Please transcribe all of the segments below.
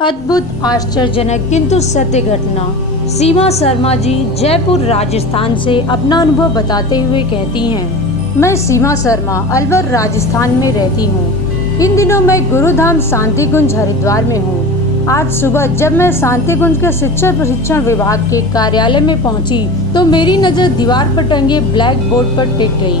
अद्भुत, आश्चर्यजनक किंतु सत्य घटना। सीमा शर्मा जी जयपुर राजस्थान से अपना अनुभव बताते हुए कहती हैं, मैं सीमा शर्मा अलवर राजस्थान में रहती हूँ। इन दिनों मैं गुरुधाम शांति कुंज हरिद्वार में हूँ। आज सुबह जब मैं शांति कुंज के शिक्षक प्रशिक्षण विभाग के कार्यालय में पहुंची तो मेरी नज़र दीवार पर टंगे ब्लैक बोर्ड पर टिक गई।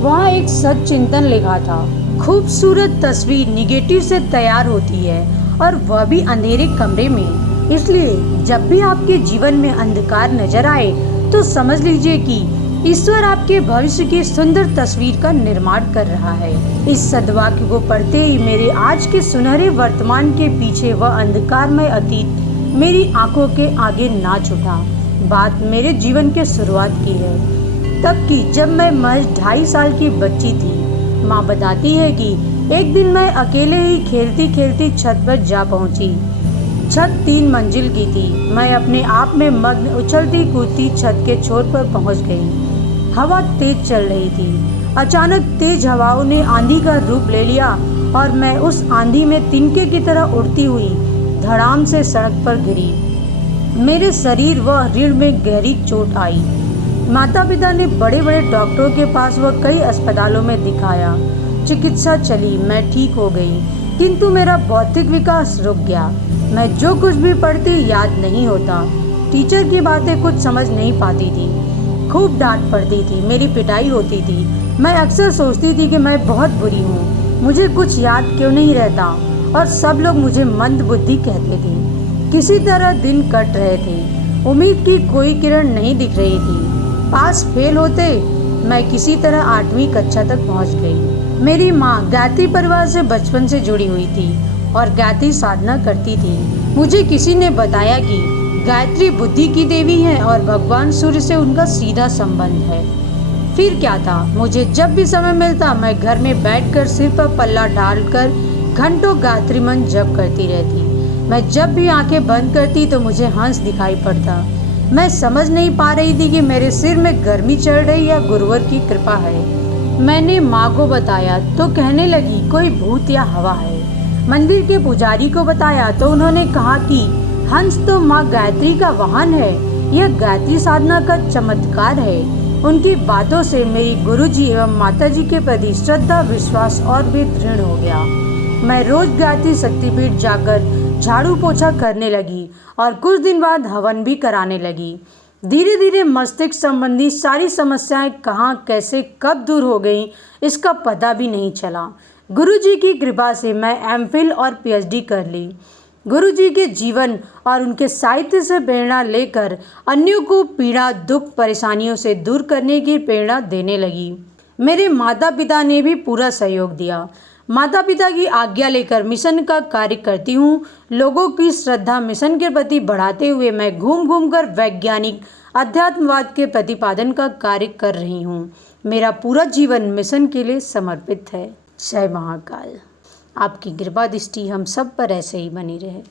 वहाँ एक सच्चिंतन लिखा था। खूबसूरत तस्वीर निगेटिव से तैयार होती है और वह भी अंधेरे कमरे में। इसलिए जब भी आपके जीवन में अंधकार नजर आए तो समझ लीजिए कि ईश्वर आपके भविष्य की सुंदर तस्वीर का निर्माण कर रहा है। इस सद्वाक्य को पढ़ते ही मेरे आज के सुनहरे वर्तमान के पीछे वह अंधकारमय अतीत मेरी आंखों के आगे नाच उठा। बात मेरे जीवन के शुरुआत की है, तब की जब मैं महज 2.5 साल की बच्ची थी। माँ बताती है कि एक दिन मैं अकेले ही खेलती खेलती छत पर जा पहुंची। छत 3 मंजिल की थी। मैं अपने आप में मग्न उछलती कूदती छत के छोर पर पहुंच गई। हवा तेज चल रही थी। अचानक तेज हवाओं ने आंधी का रूप ले लिया और मैं उस आंधी में तिनके की तरह उड़ती हुई धड़ाम से सड़क पर गिरी। मेरे शरीर व रीढ़ में गहरी चोट आई। माता पिता ने बड़े बड़े डॉक्टरों के पास व कई अस्पतालों में दिखाया। चिकित्सा चली, मैं ठीक हो गई, किंतु मेरा बौद्धिक विकास रुक गया। मैं जो कुछ भी पढ़ती याद नहीं होता। टीचर की बातें कुछ समझ नहीं पाती थी। खूब डांट पड़ती थी, मेरी पिटाई होती थी। मैं अक्सर सोचती थी कि मैं बहुत बुरी हूँ, मुझे कुछ याद क्यों नहीं रहता, और सब लोग मुझे मंद बुद्धि कहते थे। किसी तरह दिन कट रहे थे। उम्मीद की कोई किरण नहीं दिख रही थी। पास फेल होते मैं किसी तरह 8वीं कक्षा तक पहुँच गई। मेरी माँ गायत्री परिवार से बचपन से जुड़ी हुई थी और गायत्री साधना करती थी। मुझे किसी ने बताया कि गायत्री बुद्धि की देवी है और भगवान सूर्य से उनका सीधा संबंध है। फिर क्या था, मुझे जब भी समय मिलता मैं घर में बैठकर सिर पर पल्ला डालकर घंटों गायत्री मंत्र जप करती रहती। मैं जब भी आंखें बंद करती तो मुझे हंस दिखाई पड़ता। मैं समझ नहीं पा रही थी कि मेरे सिर में गर्मी चढ़ रही या गुरुवर की कृपा है। मैंने माँ को बताया तो कहने लगी कोई भूत या हवा है। मंदिर के पुजारी को बताया तो उन्होंने कहा कि हंस तो माँ गायत्री का वाहन है, यह गायत्री साधना का चमत्कार है। उनकी बातों से मेरी गुरुजी एवं माताजी के प्रति श्रद्धा विश्वास और भी दृढ़ हो गया। मैं रोज गायत्री शक्तिपीठ जाकर झाड़ू पोछा करने लगी और कुछ दिन बाद हवन भी कराने लगी। धीरे धीरे मस्तिष्क संबंधी सारी समस्याएं कहाँ कैसे कब दूर हो गईं, इसका पता भी नहीं चला। गुरुजी की कृपा से मैं एमफिल और पीएचडी कर ली। गुरुजी के जीवन और उनके साहित्य से प्रेरणा लेकर अन्यों को पीड़ा दुख परेशानियों से दूर करने की प्रेरणा देने लगी। मेरे माता पिता ने भी पूरा सहयोग दिया। माता पिता की आज्ञा लेकर मिशन का कार्य करती हूँ। लोगों की श्रद्धा मिशन के प्रति बढ़ाते हुए मैं घूम घूम कर वैज्ञानिक अध्यात्मवाद के प्रतिपादन का कार्य कर रही हूँ। मेरा पूरा जीवन मिशन के लिए समर्पित है। जय महाकाल। आपकी कृपा दृष्टि हम सब पर ऐसे ही बनी रहे।